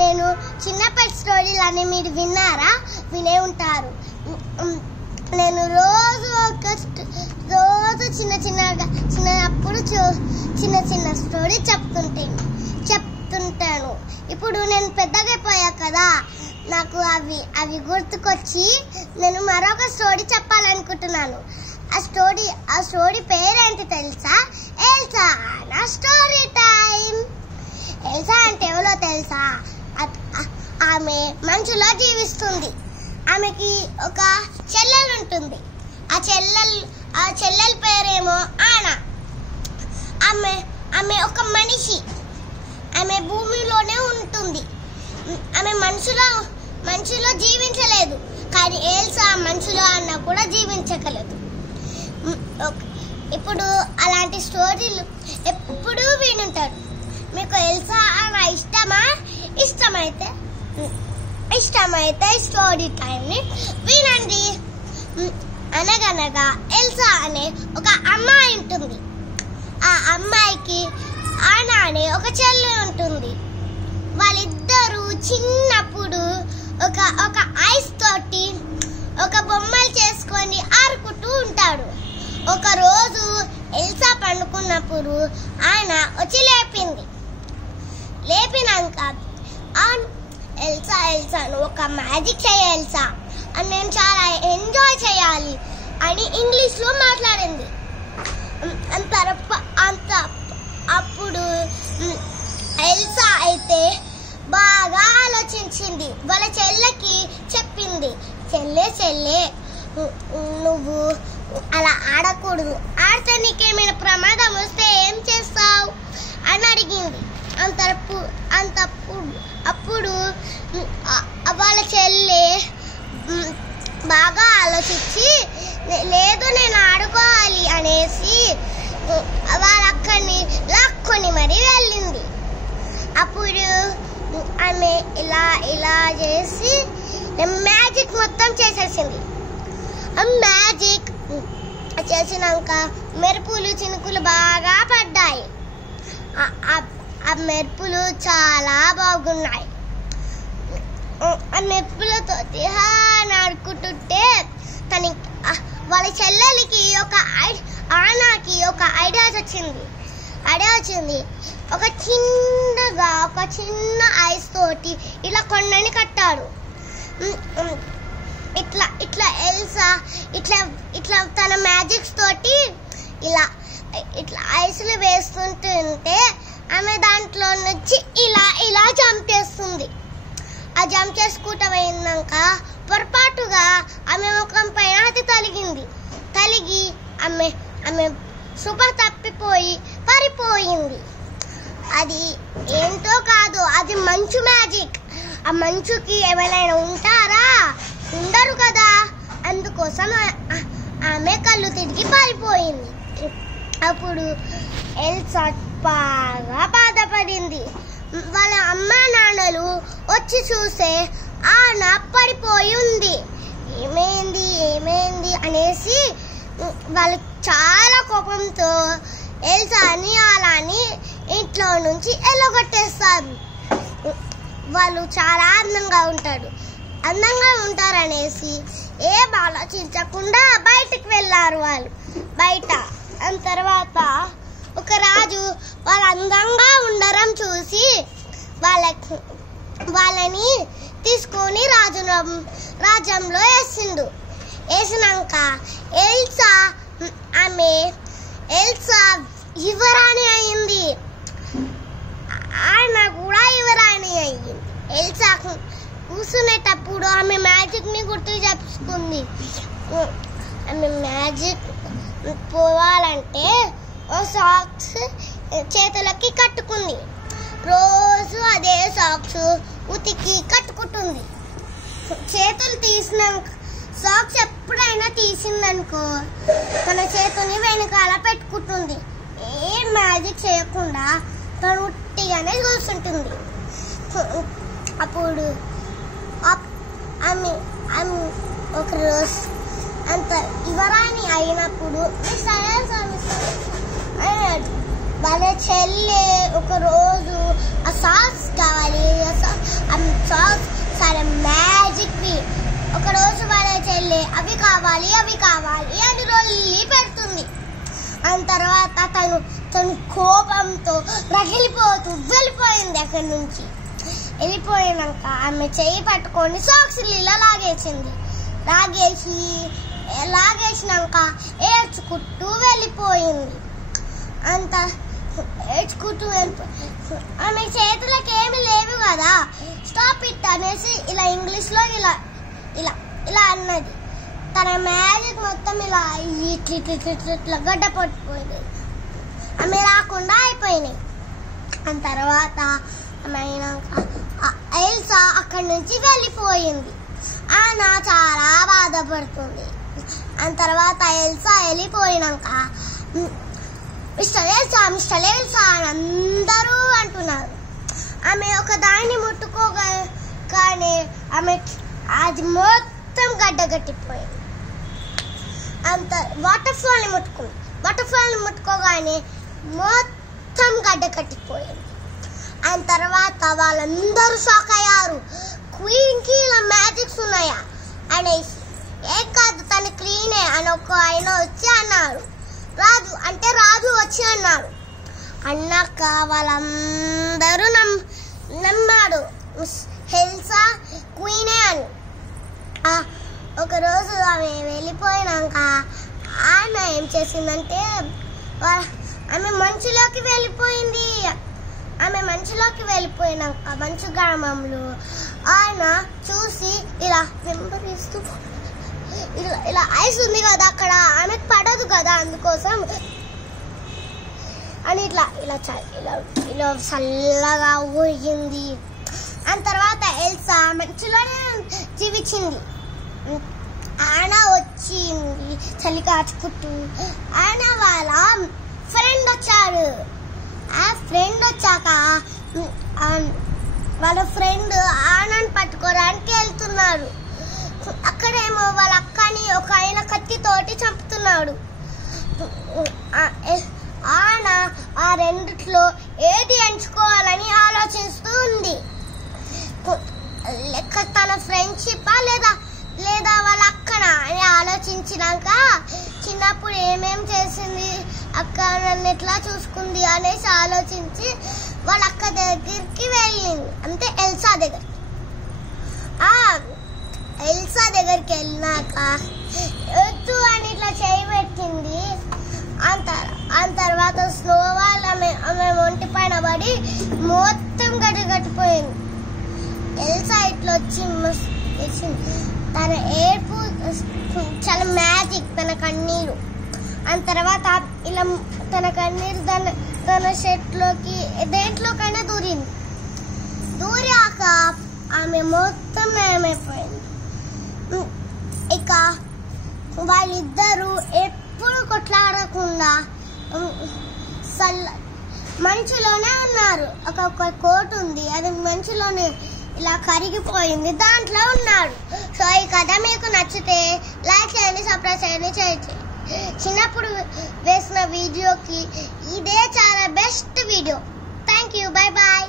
నేను చిన్నప్పటి స్టోరీలని మీరు విన్నారా? వినే ఉంటారు. నేను రోజు చిన్నప్పుడు చిన్న స్టోరీ చెప్తుంటాను. ఇప్పుడు నేను పెద్దగైపోయా కదా, నాకు అవి గుర్తుకొచ్చి నేను మరొక స్టోరీ చెప్పాలనుకుంటున్నాను. ఆ స్టోరీ పేరేంటి తెలుసా? ఎల్సా నా స్టోరీ టైం. ఎల్సా అంటే ఎవరో తెలుసా? ఆమె మంచులో జీవిస్తుంది. ఆమెకి ఒక చెల్లెలు ఉంటుంది. ఆ చెల్లెల పేరేమో ఆనా. ఆమె ఒక మనిషి. ఆమె భూమిలోనే ఉంటుంది. ఆమె మంచులో జీవించలేదు, కానీ ఎల్సా మంచులో అన్న కూడా జీవించగలదు. ఇప్పుడు అలాంటి స్టోరీలు ఎప్పుడూ వినుంటారు. మీకు ఎల్సా అన్న ఇష్టమైతే స్టోరీ టైంని వినండి. అనగనగా ఎల్సా అనే ఒక అమ్మాయి ఉంటుంది. ఆ అమ్మాయికి ఆనా అనే ఒక చెల్లి ఉంటుంది. వాళ్ళిద్దరూ చిన్నప్పుడు ఒక ఐస్ తోటి ఒక బొమ్మలు చేసుకొని ఆడుకుంటూ ఉంటాడు. ఒక రోజు ఎల్సా పండుకున్నప్పుడు ఆయన వచ్చి లేపినాక ఎల్సాను ఒక మ్యాజిక్ చేయ ఎల్సా అని, నేను చాలా ఎంజాయ్ చేయాలి అని ఇంగ్లీష్ లో మాట్లాడింది. అప్పుడు ఎల్సా అయితే బాగా ఆలోచించింది. వాళ్ళ చెల్లెకి చెప్పింది, చెల్లె నువ్వు అలా ఆడకూడదు, ఆడితే నీకేమైనా ప్రమాదం వస్తే ఏం చేస్తావు అని అడిగింది. అప్పుడు వాళ్ళ చెల్లె బాగా ఆలోచించి, లేదు నేను ఆడుకోవాలి అనేసి వాళ్ళక్కడిని లాక్కొని మరీ వెళ్ళింది. అప్పుడు ఆమె ఇలా చేసి మ్యాజిక్ మొత్తం చేసేసింది. ఆ మ్యాజిక్ చేసినాక మెరుపులు చినుకులు బాగా పడ్డాయి. ఆ మెరుపులు చాలా బాగున్నాయి. ఆ మెరుపులతో ఆడుకుంటుంటే వాళ్ళ చెల్లెలికి ఆనాకి ఒక ఐడియా వచ్చింది. ఒక చిన్న ఐస్ తోటి ఇలా కొండని కట్టాడు. ఇట్లా ఎల్సా ఇట్లా తన మ్యాజిక్స్ తోటి ఇట్లా ఐస్లు వేస్తుంటే ఆమె దాంట్లో నుంచి ఇలా జంప్ చేస్తుంది. ఆ జంప్ చేసుకుంటూ పోయినాక పొరపాటుగా ఆమె ముఖం పైన అది తలిగి ఆమె శుభ తప్పిపోయి పడిపోయింది. అది ఏంటో కాదు, అది మంచు మ్యాజిక్. ఆ మంచుకి ఎవరైనా ఉండరు కదా, అందుకోసం ఆమె కళ్ళు తిరిగి పారిపోయింది. అప్పుడు ఎల్సా బాగా బాధపడింది. వాళ్ళ అమ్మా నాన్నలు వచ్చి చూస్తే ఆనా పడిపోయి ఉంది. ఏమైంది అనేసి వాళ్ళు చాలా కోపంతో ఎల్సాని అలాని ఇంట్లో నుంచి ఎల్లగొట్టేస్తారు. వాళ్ళు చాలా అందంగా ఉంటారనేసి ఏం ఆలోచించకుండా బయటకు వెళ్ళారు. వాళ్ళు బయట తర్వాత ఒక రాజు వాళ్ళు అందంగా ఉండడం చూసి వాళ్ళని తీసుకొని రాజ్యంలో వేసినాక ఎల్సా యువరాణి అయింది. ఆయన కూడా యువరాణి అయ్యింది. ఎల్సా కూర్చునేటప్పుడు ఆమె మ్యాజిక్ ని గుర్తు చెప్పుకుంది. ఆమె మ్యాజిక్ పోవాలంటే సాక్స్ చేతులకి కట్టుకుంది. రోజు అదే సాక్స్ ఉతికి కట్టుకుంటుంది. చేతులు తీసినాక సాక్స్ ఎప్పుడైనా తీసిందనుకో తన చేతుని వెనకాల పెట్టుకుంటుంది. ఏం మ్యాజిక్ చేయకుండా తను ఉట్టిగానే చూస్తుంటుంది. అప్పుడు ఆమె ఒక రోజు అంత యువరాణి అయినప్పుడు వాళ్ళ చెల్లె ఒక రోజు ఆ సాక్స్ కావాలి, ఆ వెళ్ళి అవి కావాలి అని రొల్లి పెడుతుంది. దాని తర్వాత తను కోపంతో రగిలిపోతూ వెళ్ళిపోయింది. అక్కడి నుంచి వెళ్ళిపోయినాక ఆమె చెయ్యి పట్టుకొని సాక్సిలీలా లాగేసినాక ఏడ్చుకుంటూ వెళ్ళిపోయింది. అంత ఏడ్చుకుంటూ ఆమె చేతులకు ఏమి లేవు కదా. స్టాప్ ఇట్ అనేసి ఇలా ఇంగ్లీష్లో ఇలా అన్నది. తన మ్యాజిక్ మొత్తం ఇలా ఇట్లా గడ్డ పట్టుపోయింది. ఆమె రాకుండా అయిపోయినాయి. ఆ తర్వాత ఆమె అయినాక ఎల్సా అక్కడి నుంచి వెళ్ళిపోయింది. ఆమె చాలా బాధపడుతుంది. ఆ తర్వాత ఎల్సా వెళ్ళిపోయినాక మిస్టర్ ఎల్సా అని అందరూ అంటున్నారు. ఆమె ఒక దాన్ని ముట్టుకోగానే ఆమె అది మొత్తం గడ్డగట్టిపోయింది. అంత వాటర్ ఫాల్ని ముట్టుకోగానే మొత్తం గడ్డగట్టిపోయింది. ఆ తర్వాత వాళ్ళందరూ షాక్ అయ్యారు. క్వీన్కి ఇలా మ్యాజిక్స్ ఉన్నాయా అనేసి. ఏం కాదు, తను క్లీనే అని ఒక ఆయన వచ్చి అన్నాడు. రాజు వచ్చి అన్నాడు. అన్నాక వాళ్ళందరూ నమ్మాడు ఎల్సా క్వీనే అని. ఒకరోజు ఆమె వెళ్ళిపోయినాక ఆమె ఏం చేసిందంటే ఆమె మంచులోకి వెళ్ళిపోయినాక మంచు గ్రామంలో ఆయన చూసి ఇలా వెంబడిస్తూ ఇలా ఐస్ ఉంది కదా అక్కడ, ఆమెకు పడదు కదా, అందుకోసం అని ఇలా చల్లగా ఊరింది. ఆ తర్వాత ఎల్సా మంచులోనే జీవించింది. ఆయన వచ్చింది చలి కాచుకుంటూ. ఆయన వాళ్ళ ఫ్రెండ్ వచ్చాడు. ఆ ఫ్రెండ్ వచ్చాక వాళ్ళ ఫ్రెండ్ ఆనని పట్టుకోవడానికి వెళ్తున్నారు. అక్కడేమో వాళ్ళ అక్కని ఒక ఆయన కత్తితోటి చంపుతున్నాడు. ఆన ఆ రెండిట్లో ఏది ఎంచుకోవాలని ఆలోచిస్తూ ఉంది. లెక్క తన ఫ్రెండ్షిప్పా లేదా వాళ్ళ అక్కన అని ఆలోచించినాక చిన్నప్పుడు ఏమేం చేసింది అక్క, నన్ను ఎట్లా చూసుకుంది అనేసి ఆలోచించి వాళ్ళ అక్క దగ్గరికి వెళ్ళింది. అంటే ఎల్సా దగ్గరికి వెళ్ళినాక వద్దు అని ఇట్లా చేయి పెట్టింది. ఆ తర్వాత స్లోగా ఆమె ఒంటి పైన పడి మొత్తం గట్టిపోయింది. ఎల్సా ఇట్లా వచ్చి తన ఏడుపు చాలా మ్యాజిక్, తన కన్నీరు. ఆ తర్వాత ఇలా తన కన్నీరు తన షర్ట్లోకి దేంట్లోకైనా దూరాక ఆమె మొత్తం నయమైపోయింది. ఇక వాళ్ళిద్దరూ ఎప్పుడు కొట్లాడకుండా మంచులోనే ఉన్నారు. ఒక కోట్ ఉంది, అది మంచులోనే ఇలా కరిగిపోయింది, దాంట్లో ఉన్నాడు. సో ఈ కథ మీకు నచ్చితే లైక్ చేయండి, సబ్స్క్రైబ్ చేయండి. చిన్నప్పుడు వేసిన వీడియోకి ఇదే చాలా best video. Thank you, bye bye.